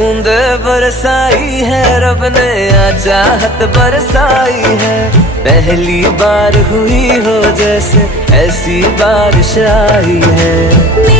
बूंदे बरसाई है रब ने, आ चाहत बरसाई है। पहली बार हुई हो जैसे ऐसी बारिश आई है।